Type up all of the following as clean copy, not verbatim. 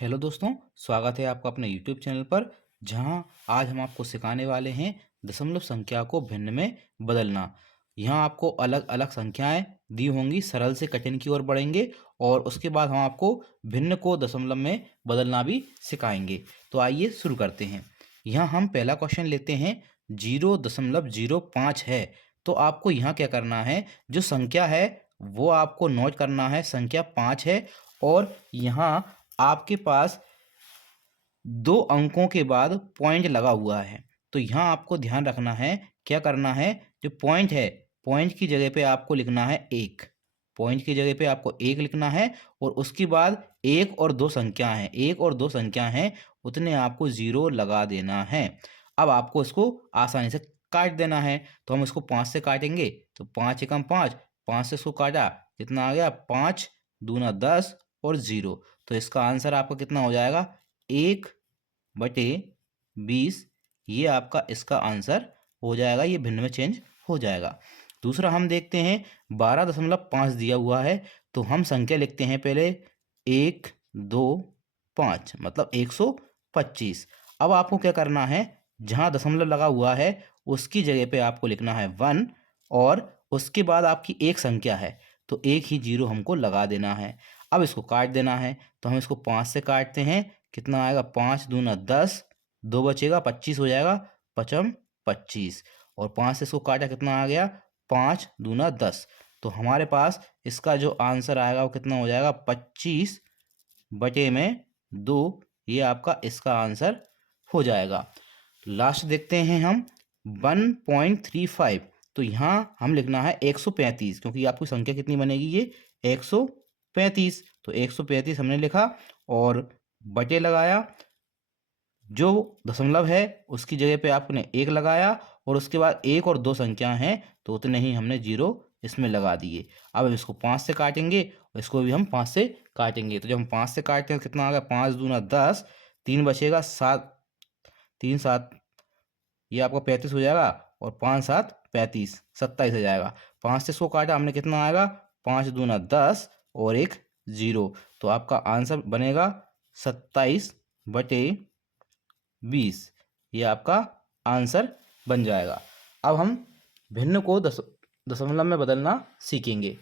Hello दोस्तों, स्वागत है आपका अपने यूट्यूब चैनल पर। जहां आज हम आपको सिखाने वाले हैं दशमलव संख्या को भिन्न में बदलना। यहां आपको अलग अलग संख्याएं दी होंगी, सरल से कठिन की ओर बढ़ेंगे और उसके बाद हम आपको भिन्न को दशमलव में बदलना भी सिखाएंगे। तो आइए शुरू करते हैं। यहाँ हम पहला क्वेश्चन लेते हैं। 0.05 है। तो आपको यहाँ क्या करना है, जो संख्या है वो आपको नोट करना है। संख्या 5 है और यहाँ आपके पास 2 अंकों के बाद पॉइंट लगा हुआ है। तो यहाँ आपको ध्यान रखना है, क्या करना है, जो पॉइंट है, पॉइंट की जगह पे आपको लिखना है 1। पॉइंट की जगह पे आपको 1 लिखना है और उसके बाद 1 और 2 संख्या हैं, 1 और 2 संख्या हैं, उतने आपको 0 लगा देना है। अब आपको इसको आसानी से काट देना है। तो हम इसको 5 से काटेंगे, तो 5 एकम 5, 5 से इसको काटा, कितना आ गया, 5 दूना 10 और 0। तो इसका आंसर आपका कितना हो जाएगा, 1/20। ये आपका इसका आंसर हो जाएगा, ये भिन्न में चेंज हो जाएगा। दूसरा हम देखते हैं, 12.5 दिया हुआ है। तो हम संख्या लिखते हैं पहले 1 2 5, मतलब 125। अब आपको क्या करना है, जहाँ दशमलव लगा हुआ है उसकी जगह पे आपको लिखना है 1 और उसके बाद आपकी एक संख्या है तो एक ही 0 हमको लगा देना है। अब इसको काट देना है। तो हम इसको 5 से काटते हैं, कितना आएगा, 5 दूना 10, 2 बचेगा, 25 हो जाएगा, पचम 25। और 5 से इसको काटा, कितना आ गया, 5 दूना 10। तो हमारे पास इसका जो आंसर आएगा वो कितना हो जाएगा, 25/2। ये आपका इसका आंसर हो जाएगा। लास्ट देखते हैं हम, 1.35। तो यहाँ हम लिखना है 135, क्योंकि आपकी संख्या कितनी बनेगी, ये 135। तो 135 हमने लिखा और बटे लगाया, जो दशमलव है उसकी जगह पे आपने 1 लगाया और उसके बाद 1 और 2 संख्या हैं तो उतने ही हमने 0 इसमें लगा दिए। अब हम इसको 5 से काटेंगे और इसको भी हम 5 से काटेंगे। तो जब हम 5 से काटते हैं, कितना आ गया, 5 दूना 10, 3 बचेगा, 7, 3 7, ये आपका 35 हो जाएगा और 5 7 35, 27 हो जाएगा। 5 से इसको काटा हमने, कितना आएगा, 5 दूना 10 और एक 0। तो आपका आंसर बनेगा 27/20। ये आपका आंसर बन जाएगा। अब हम भिन्न को दशमलव में बदलना सीखेंगे।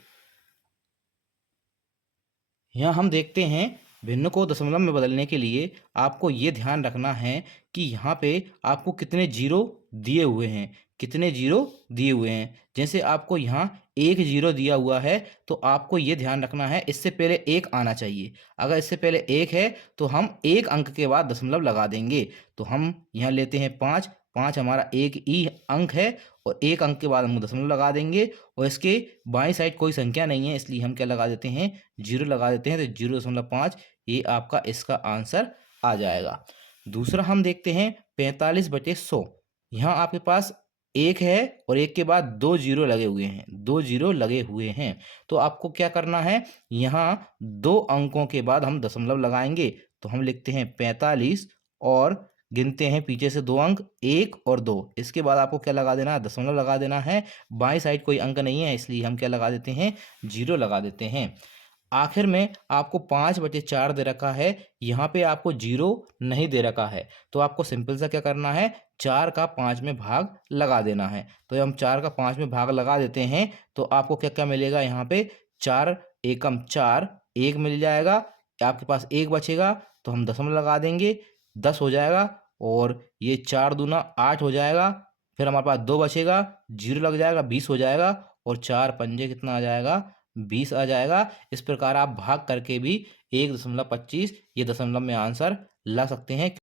यहाँ हम देखते हैं, भिन्न को दशमलव में बदलने के लिए आपको ये ध्यान रखना है कि यहाँ पे आपको कितने 0 दिए हुए हैं, कितने 0 दिए हुए हैं। जैसे आपको यहाँ 1 0 दिया हुआ है तो आपको ये ध्यान रखना है, इससे पहले 1 आना चाहिए। अगर इससे पहले 1 है तो हम 1 अंक के बाद दशमलव लगा देंगे। तो हम यहाँ लेते हैं 5, 5 हमारा एक ही अंक है और 1 अंक के बाद हम दशमलव लगा देंगे और इसके बाईं साइड कोई संख्या नहीं है, इसलिए हम क्या लगा देते हैं, 0 लगा देते हैं। तो 0.5, ये आपका इसका आंसर आ जाएगा। दूसरा हम देखते हैं, 45/100। यहाँ आपके पास 1 है और 1 के बाद 2 0 लगे हुए हैं, 2 0 लगे हुए हैं। तो आपको क्या करना है, यहाँ 2 अंकों के बाद हम दशमलव लगाएंगे। तो हम लिखते हैं 45 और गिनते हैं पीछे से 2 अंक, 1 और 2। इसके बाद आपको क्या लगा देना है, दशमलव लगा देना है। बाईं साइड कोई अंक नहीं है, इसलिए हम क्या लगा देते हैं, 0 लगा देते हैं। आखिर में आपको 5/4 दे रखा है, यहाँ पे आपको 0 नहीं दे रखा है। तो आपको सिंपल सा क्या करना है, 4 का 5 में भाग लगा देना है। तो हम 4 का 5 में भाग लगा देते हैं तो आपको क्या क्या मिलेगा, यहाँ पे 4 एकम 4, 1 मिल जाएगा। आपके पास 1 बचेगा तो हम दशमलव लगा देंगे, 10 हो जाएगा और ये 4 दूना 8 हो जाएगा। फिर हमारे पास 2 बचेगा, 0 लग जाएगा, 20 हो जाएगा और 4 पंजे कितना आ जाएगा, 20 आ जाएगा। इस प्रकार आप भाग करके भी 1.25 ये दशमलव में आंसर ला सकते हैं।